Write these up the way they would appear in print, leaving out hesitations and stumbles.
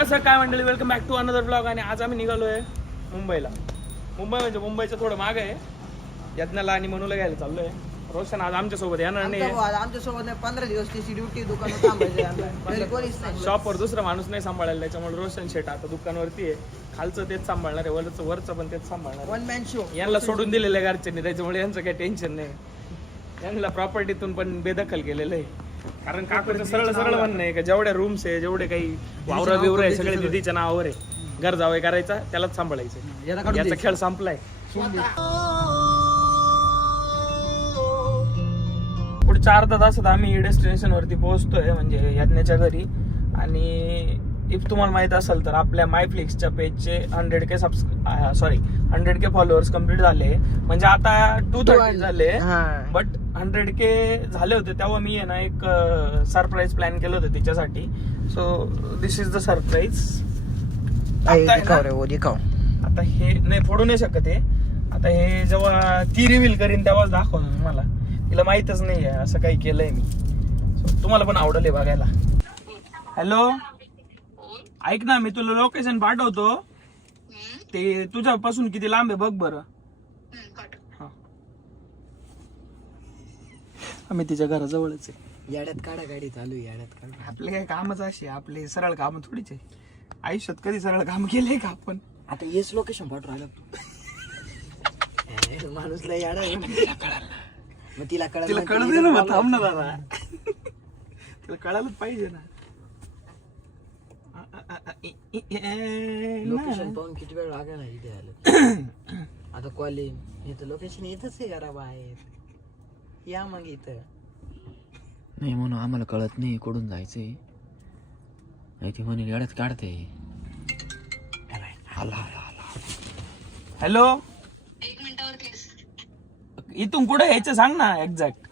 कसं काय मंडळी, welcome back to another blog. आणि आज आम्ही निघालोय मुंबईला. मुंबई म्हणजे मुंबईचं थोडं माग आहे. यज्ञाला आणि मनूला घ्यायला चाललोय. रोशन आज आमच्या सोबत येणार नाही. आमच्या सोबत 15 दिवस त्याची ड्युटी दुकानात थांबायचं. शॉपवर दुसरा माणूस नाही सांभाळायला, त्याच्यामुळे रोशन शेट आता दुकानावरती आहे. खालचं तेच सांभाळणार आहे, वरचं पण तेच सांभाळणार. One man show. यांना सोडून दिलेलं आहे घरच्यांनी, त्याच्यामुळे यांचं काही टेन्शन नाही. यांना प्रॉपर्टीतून पण बेदखल केलेलं आहे. कारण काकूचं सरळ म्हणणं आहे का जेवढ्या रूम्स आहे, जेवढे काही वावरा बिवरा आहे, सगळे दिदीच्या नावावर आहे. घर जावं करायचा, त्यालाच सांभाळायचं. याचा खेळ संपलाय. पुढच्या अर्धा तासात आम्ही डेस्टिनेशन वरती पोहोचतोय, म्हणजे यज्ञाच्या घरी. आणि इफ तुम्हाला माहित असेल तर आपल्या मायफ्लिक्सच्या पेजचे 100K फॉलोअर्स कम्प्लीट झाले. म्हणजे आता 230 झाले, बट 100K झाले होते तेव्हा मी आहे ना एक सरप्राईज प्लॅन केलं होतं तिच्यासाठी. So this is the surprise. आता हे नाही फोडू नाही शकत आहे. आता हे जेव्हा ती रिव्हील करीन तेव्हाच दाखवतो तुम्हाला. तिला माहितच नाही आहे असं काही केलंय मी. सो तुम्हाला पण आवडेल बघायला. हॅलो, ऐक ना, मी तुला लोकेशन पाठवतो. ते तुझ्यापासून किती लांब आहे बघ बरं. आम्ही तिच्या घराजवळच आहे. याड्यात काढा गाडी चालू, याड्यात काढा. आपले काय कामच अशी, आपले सरळ काम थोडीच आहे. आयुष्यात कधी सरळ काम केले का आपण? आता हेच लोकेशन पाठवून राहिलं तू. माणूसला याडा मग तिला कळत ना. मग थांब ना दादा, तिला कळायलाच पाहिजे ना. लोकेशन पाहून किती वेळ लागेल इथे आलं. आता कॉलिंग इथं लोकेशन इथंच आहे घरा बाहेर. या मग इथं नाही म्हणून आम्हाला कळत नाही कुठून जायचंय. ती म्हणे गाड्यात काढते. हॅलो, 1 मिनिटावर इथून कुठे यायचं सांग ना एक्झॅक्ट.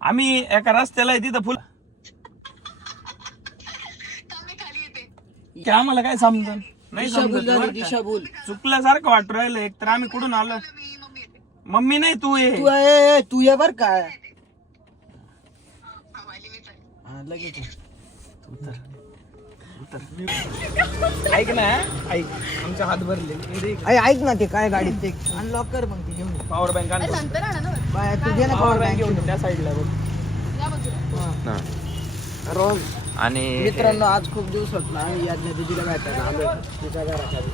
आम्ही एका रस्त्याला आहे तिथं फुल. की आम्हाला काय समजून नाही समजत. दिशाभूल चुकल्यासारखं वाटू राहिलं. एक तर आम्ही कुठून आलो. मम्मी नाही, तू ये. तू ये बर काय लगेच. ऐक ना, ऐक, आमच्या हात भरले. ऐक ना, ते काय गाडीत ते अनलॉक कर मग ते घेऊन. पॉवर बँक आणतो. तू घे ना पॉवर बँक घेऊन त्या साईडला बघ. रोज. आणि मित्रांनो, आज खूप दिवस होत ना आम्ही याज्ञा दिदीला भेटायला आलो तिच्या घराखाली.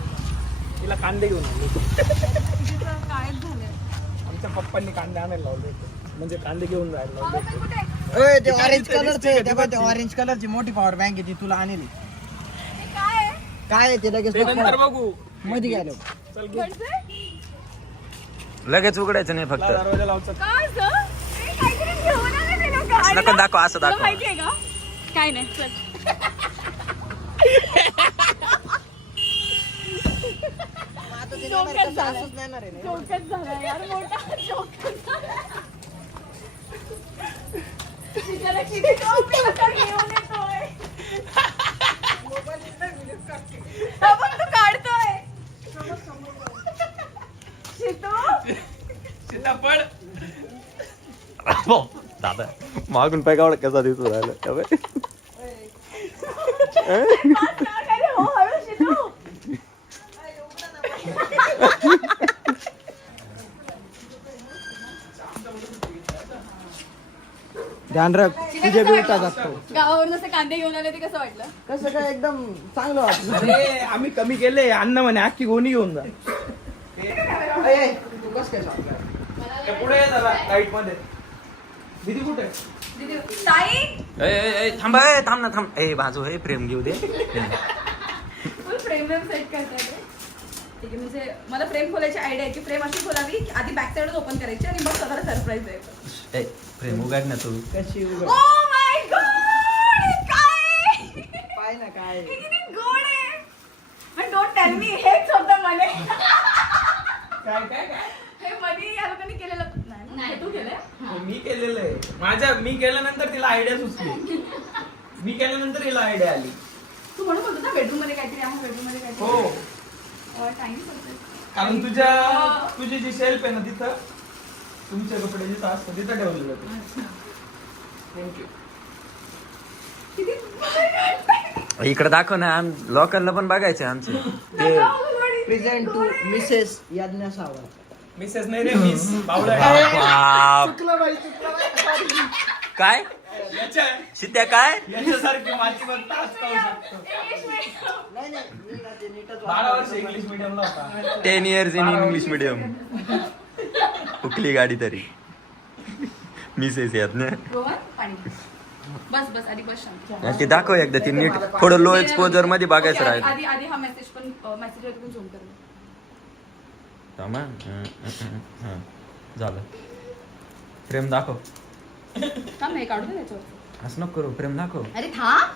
तिला कांदे घेऊन आले. आमच्या पप्पांनी कांदे आणायला लावले होते, म्हणजे कांदे घेऊन जायला लावले होते. ते ऑरेंज कलरचे, ऑरेंज कलरची मोठी पॉवर बँक आहे ती तुला आणली. काय आहे ते लगेच नंतर बघू. मध्ये गेलो. चल घे. लगेच उघडायचं नाही फक्त. दरवाजा लावचा. नका दाखव, असं दाखव. माहितीये का काय नाही. चल जोकच झाला यार, मोठा जोकच झाला. तिच्याला किती घेऊन येतोय. आपण तू काढतोय. सीताफळ. दादा मागून पाय कावड कसा दिसू राहिला. ध्यान राख, तुझ्या बी उठा जातो. गावावरून असे कांदे घेऊन आले ते कसं वाटलं? कसं काय एकदम चांगलं वाटलं. अरे आम्ही कमी केले. अन्न म्हणे अख्खी गोणी घेऊन जा. तू कसं काय सांगतो पुढे ये जरा लाईट मध्ये. दीदी कुठे? ताई थांब ना थांब. बाजू हे प्रेम घेऊ दे. फुल फ्रेम सेट करतात. ठीक आहे, म्हणजे मला फ्रेम खोलायची आयडिया आहे की फ्रेम अशी खोलावी की आधी बॅक साइडच ओपन करायची आणि मग स्वतःला सरप्राईज द्यायचं. प्रेम उघड ना तू. कशी उघड. ओ माय गॉड, काय पाय ना काय हे किती गोड आहे. पण डोंट टेल मी हेच होतं मला. काय हे मध्ये या लोकांनी केलेलं नाही. तू केलंय? मी केलेलं आहे. मी केल्यानंतर तिला आयडिया सुचली. मी केल्यानंतर तिला आयडिया आली. तू म्हणून बोलतो ना बेडरूम मध्ये काहीतरी आहे, बेडरूम मध्ये काहीतरी. हो, टाइम कारण तुझी जी शेल्फ आहे ना तिथं तुमचे कपडे जिथं असतं तिथं ठेवले जाते. थँक्यू. इकडे दाखव ना लोकांना पण बघायचं आमचं ते प्रेझेंट टू मिसेस यज्ञ सावंत. मिसेस नाही रे मिस बावळा बाप. काय याच्या शित्या काय याच्यासारखी माझी फक्त आज खाऊ शकतो. नाही नाही नीट आहे, नीटच 12 वर्ष इंग्लिश मिडियमला होता. 10 years in English medium. उकली गाडी तरी मिसेस येत ना रोहन पाणी बस बस आधी बस शांत. ते दाखव एकदा ती नीट थोडं लो एक्सपोजर मध्ये बघायचं ओके, राहिलं. आधी आधी हा मेसेज पण मेसेज वरती पण झूम कर. थांबा. झालं प्रेम दाखव. थांब हे काढू दे त्याच्यावर. असं नको करू प्रेम दाखव. अरे थांब.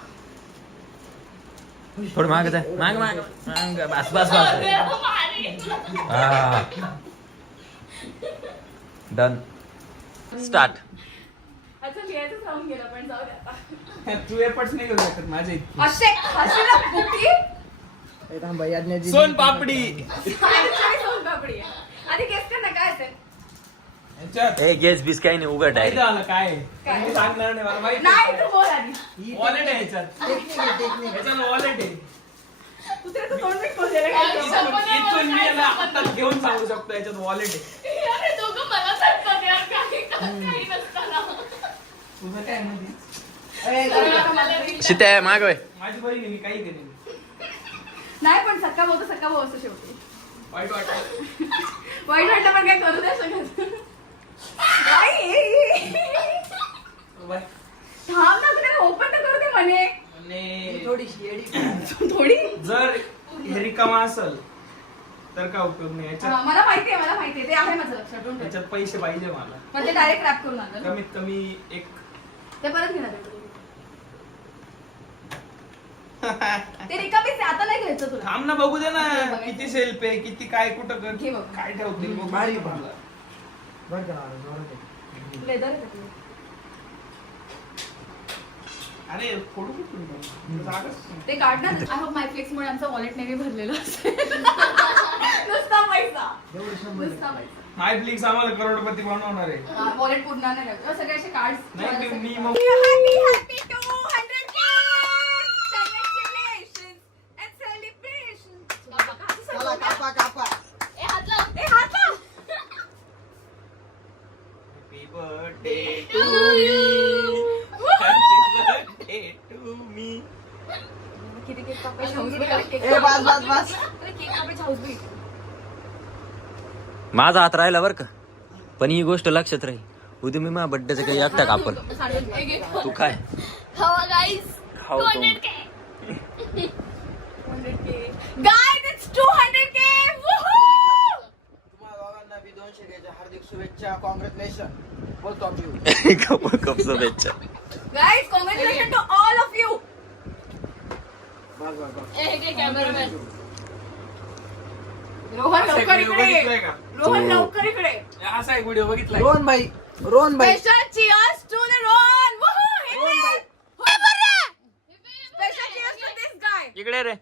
थोडं माग जाय माग माग माग बस बस बस डन स्टार्ट. अच्छा लिहायचंच राहून गेलं पण जाऊ दे आता. तू एफर्ट्स नाही करू शकत माझ्या इतकी. असे हसलेला बुकी हे थांबा यज्ञजी सोन पापडी actually सोन पापडी आहे. आधी गेस कर ना काय असेल. याच्यात ए गेस बिस काही नाही उघड माहिती डायरेक्ट. झालं काय काय? मी सांगणार नाही मला माहिती नाही तू बोल आधी. वॉलेट आहे याच्यात. टेक्निक आहे, टेक्निक. याच्यात वॉलेट आहे. दुसऱ्याचं तोंड मीच बोललेलं काय इथून मी याला हातात घेऊन सांगू शकतो याच्यात वॉलेट आहे. अरे दोघं मला सांगतात यार काही नसताना. तुझं काय म्हणजे शित्या माग वय. माझी बहीण आहे, मी काही केली नाही. नाही पण सक्का भाऊ तर सक्का भाऊ असतो शेवटी. वाईट वाटतं. वाईट वाटलं पण काय करू नाही शकत. बाय. थांब ना तुला ओपन तर करू दे म्हणे. आणि थोडीशी येडी. थोडी जर हे रिकामा असेल तर काय उपयोग नाही याच्यात. मला माहिती आहे ते आहे माझं लक्षात. Don't worry. याच्यात पैसे पाहिजे मला पण ते डायरेक्ट रॅप करून आणलं ना. कमीत कमी एक. ते परत घेणार आहे. ते रिकामीच आहे, आता नाही घ्यायचं तुला. थांब ना बघू दे ना बघायचं. किती सेल्फ आहे किती काय कुठं कर घे बघ. काय ठेवतील बघू. भारी भारी. बरं का जोरात आहे. लेदर आहे का तुला? अरे फोटो कुठून काढू? जागाच नाही. ते काढणार. आय होप मायफ्लिक्स मुळे आमचा वॉलेट नेहमी भरलेला असेल. नुसता पैसा. एवढं 100 नुसता पैसा. Netflix आम्हाला करोडपती बनवणार आहे. वॉलेट पूर्ण नाही लागत. सगळे असे कार्ड्स. नाही मी मग Happy 200K! Congratulations and celebrations. चला कापा कापा. ए हात लाव. ए हात लाव. Happy birthday to you. Happy birthday to me. किती केक कापायचे हौस बघ. ए बस बस बस. केक कापायचे हौस बघ. माझा हात राहिला बरं का पण ही गोष्ट लक्षात राहील उद्या मी माझ्या बड्डेचं काही एकटा कापल तू काय हवा गाईज. खाऊ तो. 200K. Guys, it's 200K. Woohoo! तुम्हाला दोघांना बी 200 घ्यायच्या हार्दिक शुभेच्छा. Congratulation both of you. Cup शुभेच्छा. Guys, congratulations to all of you. बस बस बस. रोहन असा एक लवकर व्हिडिओ इकडे बघितलाय ये. का? रोहन लवकर इकडे. असा एक व्हिडिओ बघितलाय. रोहन भाई Special cheers to the Rohan. Woohoo! Rohan भाई. होय बरं. Special cheers to this guy. इकडे रे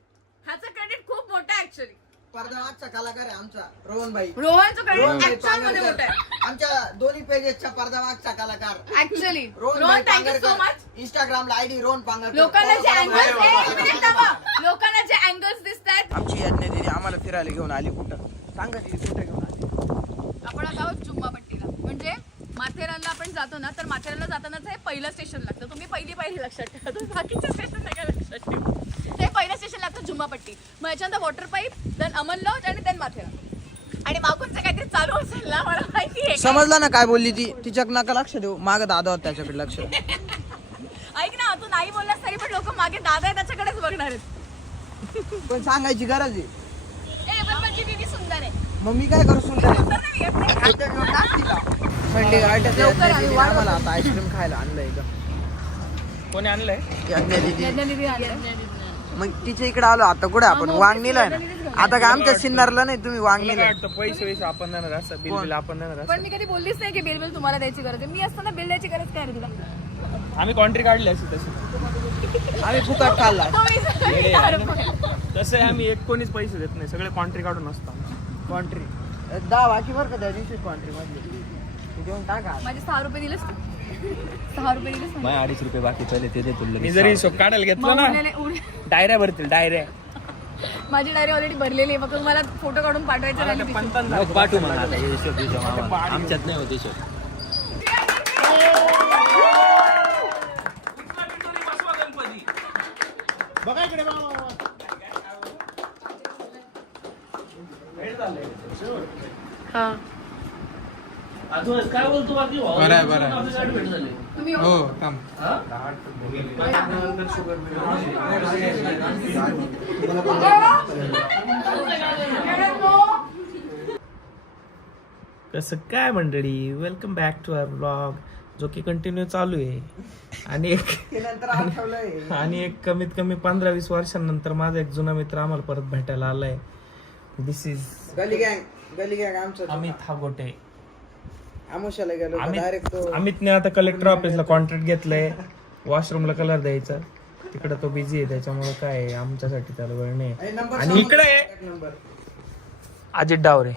ह्याचं क्रेडिट खूप मोठं आहे ऍक्च्युअली. पडद्यामागचा कलाकार आहे आमचा रोहन भाई. रोहनचं रोहन क्रेडिट भाई ऍक्च्युअल मध्ये मोठं पांगरकर. आहे. आमच्या दोन्ही पेजेसच्या पडद्यामागचा कलाकार actually Rohan Rohan thank you so much. इंस्टाग्रामला आयडी रोहन पांगरकर. लोकांना जे Follow करा अँगल्स माझ्या. लोकांना जे अँगल्स दिसतात. आमची यज्ञ दिदी आम्हाला फिरायला घेऊन आली कुठं सांगा दिदी कुठे घेऊन आली. आपण आता आहोत जुम्मापट्टीला. म्हणजे माथेरानला आपण जातो ना तर माथेरानला जातानाच हे पहिलं स्टेशन लागतं. तुम्ही पहिली लक्षात ठेवा. तुम्ही बाकीच्या स्टेशन नाही लक्षात ठेवा. ते पहिलं स्टेशन लागतं जुम्मापट्टी. मग याच्यानंतर water pipe, then Aman lodge आणि देन माथेरान. आणि मागूनचं काहीतरी चालू असेल ना मला माहिती आहे. समजलं ना काय बोलली ती. तिच्याक नका लक्ष देऊ. माग दादा होता त्याच्याकडे लक्ष. ऐक ना तू नाही बोललास तरी पण लोक मागे दादा आहे त्याच्याकडेच बघणार आहेत. पण सांगायची गरज आहे. ए पण माझी दीदी सुंदर आहे. मग मी काय करू सुंदर सुंदर नाही आहे, पण थंडी गाठत आम्हाला आता आईस्क्रीम खायला आणलंय का कोणी आणलंय? यज्ञ दिदी. यज्ञ दीदी आली आहे. मग तिच्या इकडे आलो आता कुठे आपण वांगणीला आहे ना. आता काय आमच्या सिन्नरला नाही तुम्ही मला वांगणीला. काय वाटतं पैसे आपण देणार असं बिल आपण देणार पण मी कधी बोललीच नाही की बिल तुम्हाला द्यायची गरज आहे. मी असताना बिल द्यायची गरज काय रे तुला? असं. आम्ही कॉन्ट्री काढली अशी तशी. आम्ही फुकट खाल्ला. तसे आम्ही एक कोणीच पैसे देत नाही सगळे कॉन्ट्री काढून असतात. कॉन्ट्री 10 बाकी बरं का त्या दिवशी कॉन्ट्री मधली. तू देऊन टाका. माझे 6 रुपये दिलेस तू. 6 रुपये दिलेच नाही. माझ्या 250 रुपये बाकी पहिले ते दे तुला मी जरी हिशोब काढायला घेतला मग ना उरलेले- डायऱ्या भरतील डायऱ्या माझी डायरी ऑलरेडी भरलेली आहे. फक्त तुम्हाला फोटो काढून पाठवायचा राहिली तिथे. पाठवू म्हणा आता हे हिशोब आमच्यात नाही होत हिशोब. हा. काय बोलतो बाकी तुम्ही हो थांब कसं काय मंडळी, welcome back to our blog जो की कंटिन्यू चालू आहे. आणि एक कमीत कमी 15-20 वर्षांनंतर माझा एक जुना मित्र आम्हाला परत भेटायला आलाय. दिस इज गली गँग आमचं अमित हागोटे. आमुष्याला गेलो डायरेक्ट तो अमितने आता कलेक्टर ऑफिसला कॉन्ट्रॅक्ट घेतलंय वॉशरूमला कलर द्यायचा. तिकडे तो बिझी आहे त्याच्यामुळे काय आहे, आमच्यासाठी त्याला वेळ नाही. आणि इकडे नंबर अजित डावरे.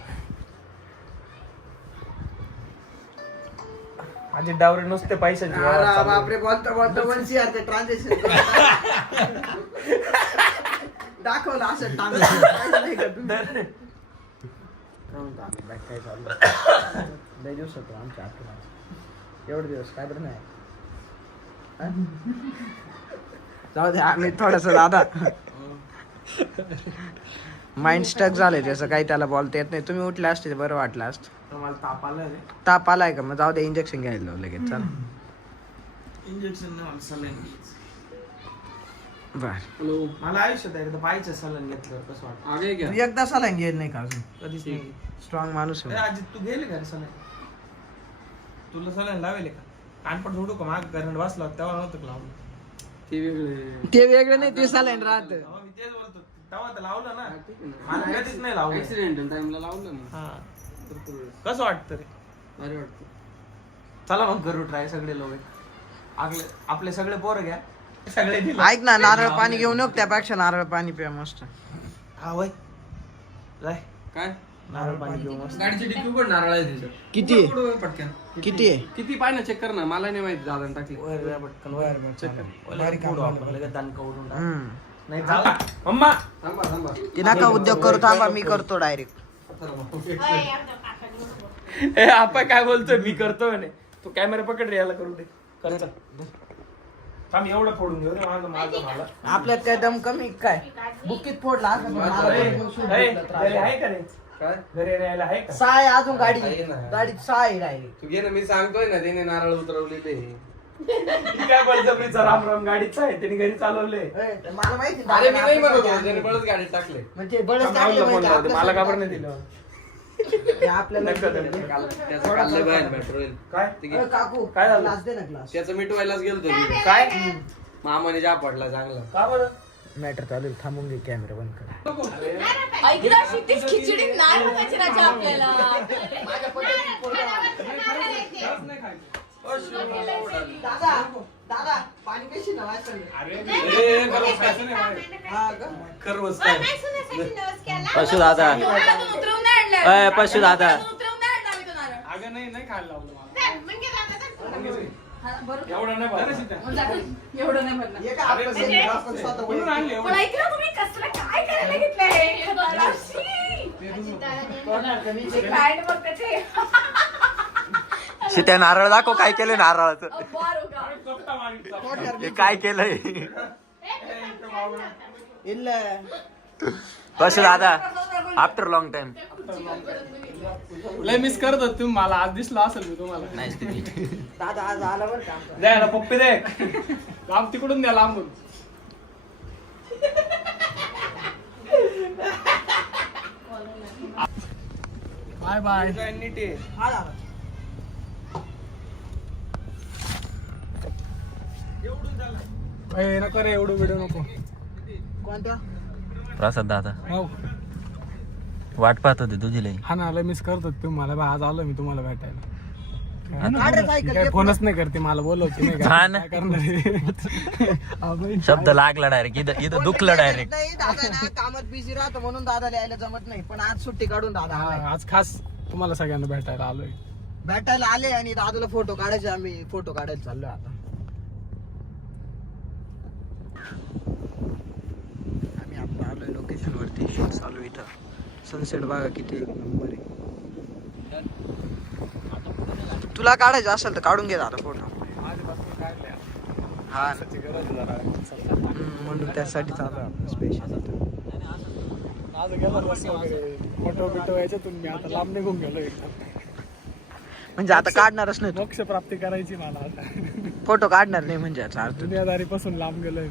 अजित डावरे नुसते पैशाचे व्यवहार चालू आहे. बापरे बोलतो वंशी आता ट्रान्झॅक्शन दाखवलं असं काय चालू लय दिवस होतो आमच्या आठवड्यात एवढे दिवस काय बरं नाही. जाऊ दे आम्ही थोडस दादा माइंड स्टक झालंय त्याचं काही त्याला बोलता येत नाही. तुम्ही उठले असते बरं वाटलं असतं. मला ताप आलाय रे. ताप आलाय का? मग जाऊ दे इंजेक्शन घ्यायला लावलं लगेच. चल इंजेक्शन बर मला आयुष्यात एकदा पायचं सलन घेतलं कसं वाटतं. तू एकदा सलाईन घेईल नाही का अजून? कधीच नाही. स्ट्रॉंग माणूस अरे आहे. अजित तू गेले का रे सलन? तुला सलन लावेले का? कानपट झोडू का? माग करंट वाचला तेव्हा नव्हतं का लावलं. ते वेगळं नाही, ते सलाईन राहत. तेव्हा मी तेच बोलतो तेव्हा तर लावलं ना. मला कधीच नाही लावलं. ऍक्सिडेंट टाइमला लावलं ना. हा कसं वाटतं रे? भारी वाटतं. चला मग करू ट्राय सगळे लोक. आपले सगळे पोरं घ्या सगळे दिले. ऐक ना, नारळ पाणी घेऊन नको, त्यापेक्षा नारळ पाणी प्या मस्त. हा वय जाय काय नारळ पाणी घेऊ मस्त. गाडीची डिक्की पण नारळ आहे त्याच्यात. किती आहे? पुढं पटकन किती आहे? किती पाय ना चेक कर ना. मला नाही माहिती दादा टाकले. वर जा पटकन वर चेक कर. लगेच दणका उडून टाक. हम्म. नाही झाला मम्मा. थांबा ती नका उद्योग करू, थांबा मी करतो डायरेक्ट. ए आपण काय बोलतोय मी करतोय म्हणे. तू कॅमेरा पकड रे, याला करू दे. कर चल. थांब एवढं फोडून घेऊ रे माझं मला. आपल्यात काय दम कमी काय? बुकीत फोडला असं पण मला ए, पण सूट ए, भेटला त्रास. घरी आहे का रे? काय घरी राहायला आहे का? सहा आहे अजून गाडी. आहे ना. गाडीत सहा आहे डायरेक्ट. तू घे ना. मी सांगतोय ना त्याने नारळ उतरवलेले. ती काय बळजबरीचा राम राम गाडीचा आहे त्याने घरी चालवले. मला माहिती अरे मी नाही म्हणत होतो. त्याने बळच गाडीत टाकले. म्हणजे बळच टाकले म्हणजे मला का बरं नाही दिलं? आपल्याला त्याचं काढलं बाहेर पेट्रोल. काय अरे काकू काय झालं? ग्लास दे ना ग्लास. त्याचं मिटवायलाच गेलतो मी. काय मामाने जा पडला चांगला. का बरं? मॅटर चालू आहे, थांबून घे कॅमेरा बंद कर. ऐकला शिट्टीच खिचडी नाही बघायची राजा आपल्याला. दादा दादा पाणी कशी ना वाचलं. हा का? पशु दादा नारळातून उतरवून नाही आणलाय. अय पशु दादा उतरवून नाही आणला आम्ही तो नारळ. अगं नाही खायला लावलं मला. हा, बरोबर. एवढं नाही भरलं. मग जा. एवढं नाही भरलं. हे काय आपलं सेमी आपण स्वतः म्हणून वैयक्तिक- आणले पण ऐकलं तुम्ही कसलं काय करायला घेतलंय? बालाशी. ते काय ना बघ त्याचे. त्या नारळ दाखव काय केलंय नारळाचं. अब्बार होगा. चपटा मागितला. हे काय केलंय ಇಲ್ಲ पशु दादा आफ्टर लॉंग टाइम. लय मिस करत होत तुम्ही मला. आज दिसला असेल मी तुम्हाला. नाही स्थिती. दादा आज आला बरं का आमचा. द्या ना पप्पी दे. लांब तिकडून द्या लांबून. Bye bye. नीट आहे. हा दादा. नको रे एवढं व्हिडिओ नको. कोणत्या? प्रसाद दादा हो वाट पाहत होते तुझी लई. हा ना. लय मिस करत होत तुम्ही मला. आज आलो मी तुम्हाला भेटायला. अड्रेस ऐकलं काय येत फोनच नाही करते मला. बोलवते नाही हा का? ना. काय करणार आहे? शब्द लागला डायरेक्ट. इथं दुखलं डायरेक्ट. नाही दादा ना कामात बिझी राहतो म्हणून दादा यायला जमत नाही. पण आज सुट्टी काढून दादा हा, आलाय. आज खास तुम्हाला सगळ्यांना भेटायला आलोय. भेटायला आले आणि दादूला फोटो काढायचे. आम्ही फोटो काढायला चाललोय आता. आम्ही आता आलोय लोकेशन वरती. शूट चालू इथं. सनसेट बघा किती एक नंबर आहे. तुला काढायचं असेल तर काढून घे दादा फोटो. हा म्हणून त्यासाठी चालू आहे स्पेशल. फोटो बिटो याच्यातून मी आता लांब निघून गेलो एकदम. म्हणजे आता काढणारच नाही तू. मोक्ष प्राप्ती करायची मला आता. फोटो काढणार नाही म्हणजे याचा अर्थ. दुनियादारीपासून लांब गेलोय.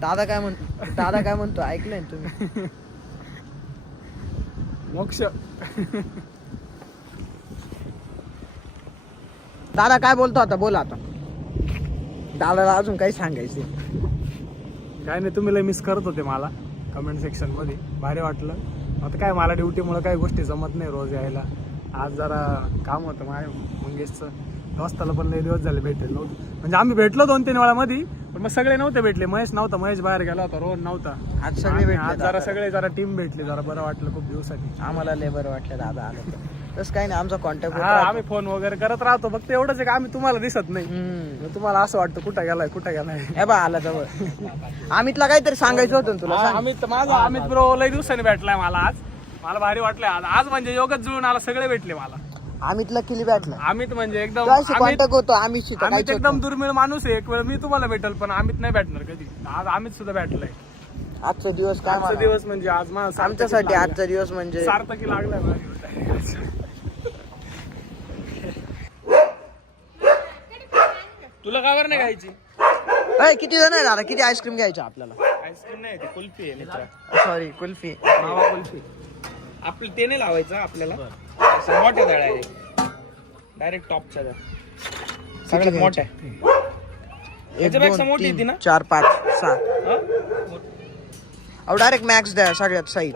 दादा काय म्हणतो ऐकलंय ना तुम्ही. मोक्ष. दादा काय बोलतो आता, बोला आता. दादाला अजून काही सांगायचं. काय नाही, तुम्ही लय मिस करत होते मला कमेंट सेक्शन मध्ये. भारी वाटलं. आता काय मला ड्युटीमुळे काही गोष्टी जमत नाही रोज यायला. आज जरा काम होतं माझ्या मंगेशचं. दोस्ताला पण लय दिवस झाले भेटेल नव्हतं. म्हणजे आम्ही भेटलो 2-3 वेळा मध्ये, पण मग सगळे नव्हते भेटले. महेश नव्हता, महेश बाहेर गेला होता, रोहन नव्हता. आज सगळे भेटले. आज जरा सगळे जरा टीम भेटली, जरा बरं वाटलं खूप दिवसांनी. आम्हाला लय बरं वाटलं दादा आलं तर. तसं काही नाही, आमचा कॉन्टॅक्ट हा, आम्ही फोन वगैरे करत राहतो. फक्त एवढंच आहे की आम्ही तुम्हाला दिसत नाही. मग तुम्हाला असं वाटतं कुठं गेलाय. हे बा आला जवळ. अमितला काहीतरी सांगायचं होतं ना तुला. सांग. अमित ब्रो लय दिवसांनी भेटलाय मला आज. मला भारी वाटलंय आज म्हणजे योगच जुळून आला, सगळे भेटले मला. अमितला किली भेटला. अमित म्हणजे एकदम कॉन्टॅक्ट होतो आम्ही. अमित एकदम दुर्मिळ माणूस आहे. एक वेळ मी तुम्हाला भेटेल पण अमित नाही भेटणार कधी. आज अमित सुद्धा भेटलाय. आजचा दिवस काय आजचा दिवस म्हणजे आज माझा आमच्यासाठी आजचा दिवस म्हणजे सार्थकी लागलाय माझ्या. तुला का बरं नाही खायची किती जण आहे दादा, किती आईस्क्रीम घ्यायचे आपल्याला. आईस्क्रीम नाही, ते कुल्फी आहे मित्रा. सॉरी कुल्फी. मावा कुल्फी. आपलं ते नाही लावायचं आपल्याला. असं मोठ्या दळा आहे डायरेक्ट टॉपच्या दळ. सगळ्यात मोठ्या. 1 याच्यापेक्षा 2 मोठी 3 येते ना? 4 5 6. हा? अहो डायरेक्ट मॅक्स द्या सगळ्यात साईज.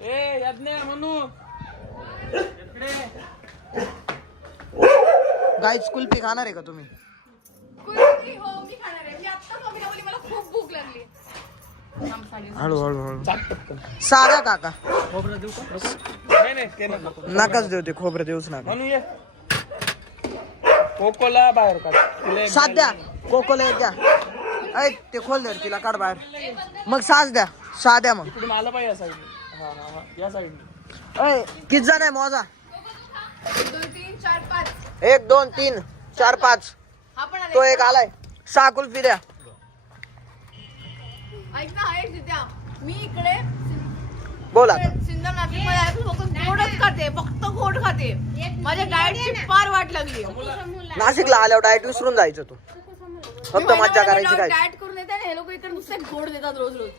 ए यज्ञ म्हणू इकडे. गाईज कुल्फी खाणार आहे का तुम्ही. कुल्फी हो मी खाणार आहे. मी आत्ताच मम्मीला बोलली मला खूप भूक लागली. हळू चाट पटकन. साधा काका. खोबरं देऊ का? नाही ते नको. नकाच देऊ ते खोबरं देऊच नका. म्हणू ये. कोकोला बाहेर काढ. तुला एक साथ द्या कोकोला एक द्या. ऐ ते खोल दे तिला, काढ बाहेर. मग सास द्या. सहा द्या मग. इकडून आलं पाहिजे या साईडने. हा या साईडने. ऐ किती जण आहे मोजा. 1 2 3 4 5. 1 2 3 4 5. हा पण आले. तो एक आलाय. 6 कुल्फी द्या. ऐक ना आहे जिद्या. मी इकडे बोला आता. सिंधम नाशिकमध्ये आहे, फक्त गोडच खाते, फक्त गोड खाते. माझ्या डाएटची फार वाट लागली. नाशिकला आल्यावर डाएट विसरून जायचं तू. फक्त मज्जा करायची काय. डाएट करून येते ना हे लोक इकडे नुसते गोड देतात रोज रोज.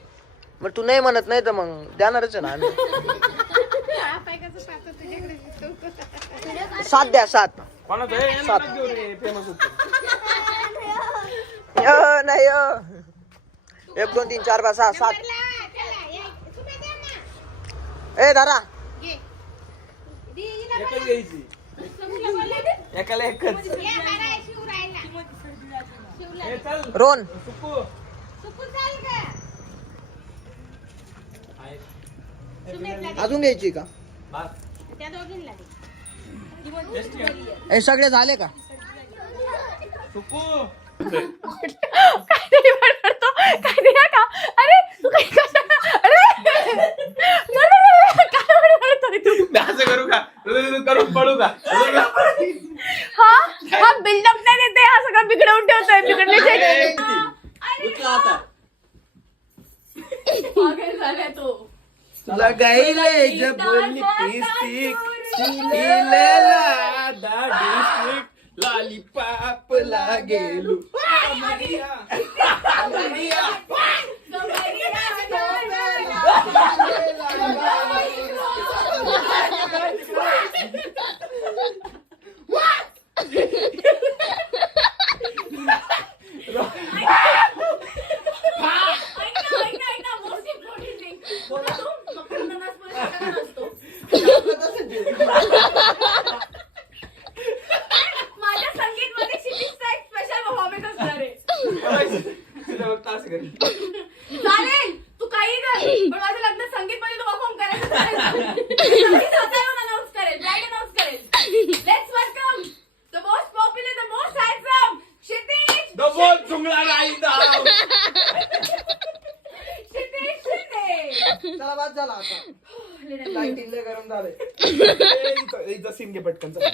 मग तू नाही म्हणत नाही तर मग देणारच आहे ना आम्ही. 7 द्या 7. कोणाचं हे? यांना नका देऊ रे, famous होतं. नाही 1 2 3 4 5 6 7. ए दादा एकच घ्यायची. एकाला एकच. ए, चल रोन सुकू. अजून घ्यायची का. हे सगळे झाले का. सुकू. काहीतरी बडबडतो, काहीतरी का. अरे तू काही कशा. अरे काय बडबडतोय तू. असं करू का? करून पडू का? हा बिल्डअप नाही देते, हा सगळं बिघडवून ठेवतोय. बिघडण्याचे उचला आता. पागल झालाय तो. लगाईले लॉलीपॉप लागेलू. माझ्या संगीत मध्ये क्षितिजचा एक स्पेशल परफॉर्मन्स असणार आहे. चालेल तू काही कर, पण माझं लग्न संगीत मध्ये तू परफॉर्म करायचं. अनाउन्स करेल, ब्राईड अनाउन्स करेल. चला बाद झाला आता लाईट लय गरम झालंय इथं सीन घे पटकन चल.